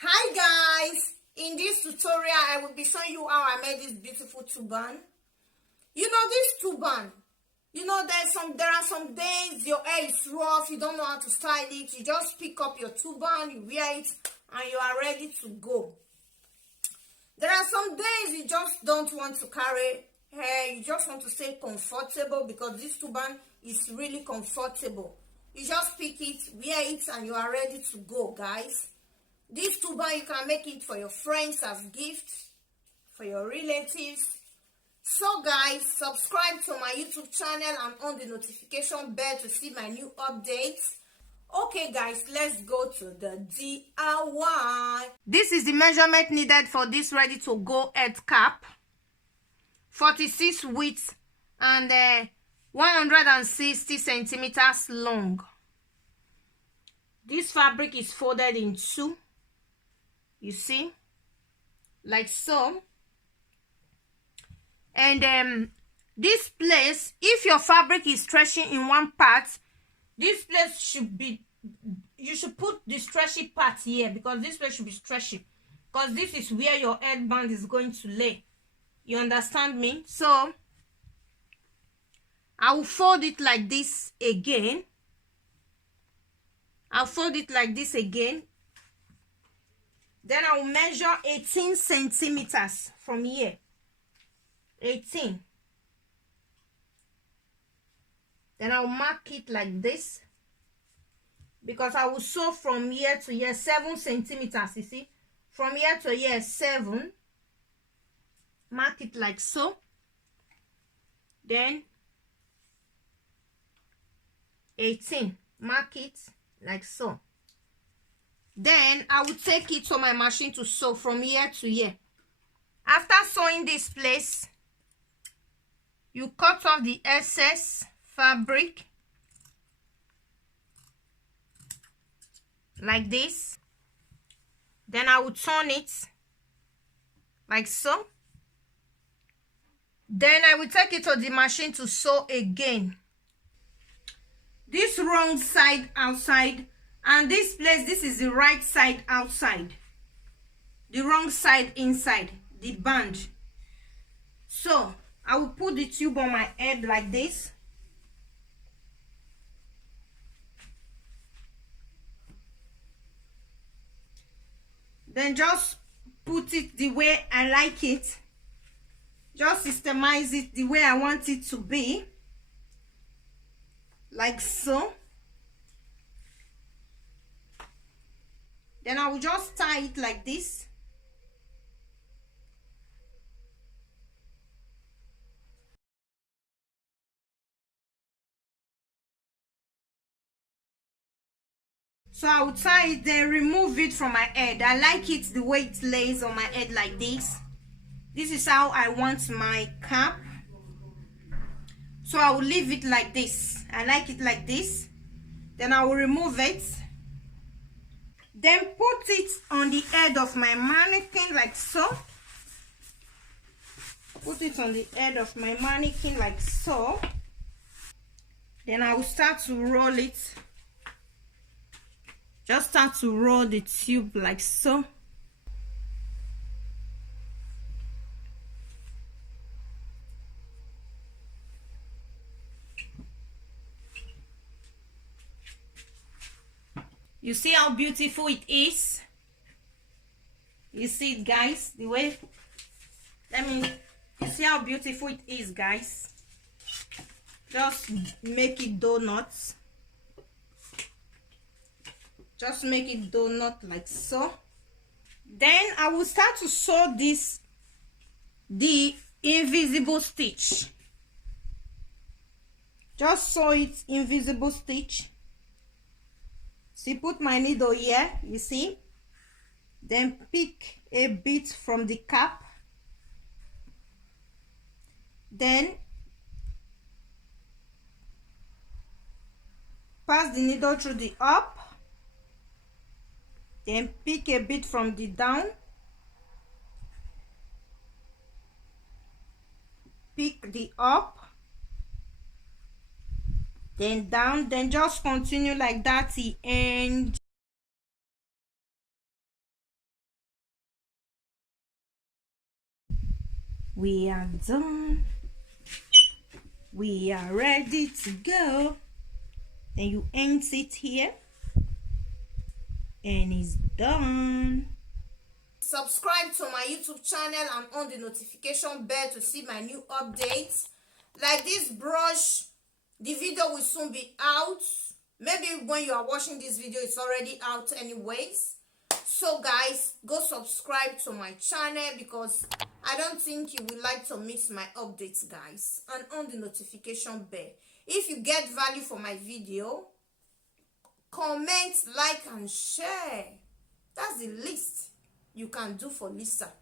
Hi guys, in this tutorial I will be showing you how I made this beautiful turban. This turban, there are some days your hair is rough, you don't know how to style it. You just pick up your turban, you wear it, and you are ready to go. There are some days you just don't want to carry hair, you just want to stay comfortable, because this turban is really comfortable. You just pick it, wear it, and you are ready to go, guys. This turban, you can make it for your friends as gifts, for your relatives. So guys, subscribe to my YouTube channel and on the notification bell to see my new updates. Okay guys, let's go to the DIY. This is the measurement needed for this ready to go head cap. 46 width and 160 centimeters long. This fabric is folded in two. You see, like so. And this place, if your fabric is stretching in one part, this place should be, you should put the stretchy part here, because this place should be stretchy, because this is where your headband is going to lay. You understand me? So I will fold it like this again. I'll fold it like this again. Then I will measure 18 centimeters from here. 18. Then I'll mark it like this, because I will sew from here to here 7 centimeters. You see, from here to here 7. Mark it like so. Then 18. Mark it like so. Then I will take it to my machine to sew from here to here. After sewing this place, you cut off the excess fabric like this. Then I will turn it like so. Then I will take it to the machine to sew again. This wrong side outside, and this place, this is the right side outside, the wrong side inside, the band. So I will put the tube on my head like this. Then just put it the way I like it. Just systemize it the way I want it to be, like so. Then I will just tie it like this. So I will tie it, then remove it from my head. I like it the way it lays on my head like this. This is how I want my cap. So I will leave it like this. I like it like this. Then I will remove it. Then put it on the head of my mannequin like so. Put it on the head of my mannequin like so. Then I will start to roll it. Just start to roll the tube like so. You see how beautiful it is? You see it, guys? The way, you see how beautiful it is, guys? Just make it donuts. Just make it donut like so. Then I will start to sew this, the invisible stitch. Just sew it invisible stitch. See, put my needle here, you see. Then pick a bit from the cap. Then pass the needle through the up. Then pick a bit from the down. Pick the up. Then down. Then just continue like that till end. We are done. We are ready to go. Then you end it here. And it's done. Subscribe to my YouTube channel and on the notification bell to see my new updates. Like this brush, the video will soon be out. Maybe when you are watching this video, it's already out anyways. So guys, go subscribe to my channel because I don't think you will like to miss my updates, guys. And on the notification bell. If you get value from my video, comment, like, and share. That's the least you can do for Lisa.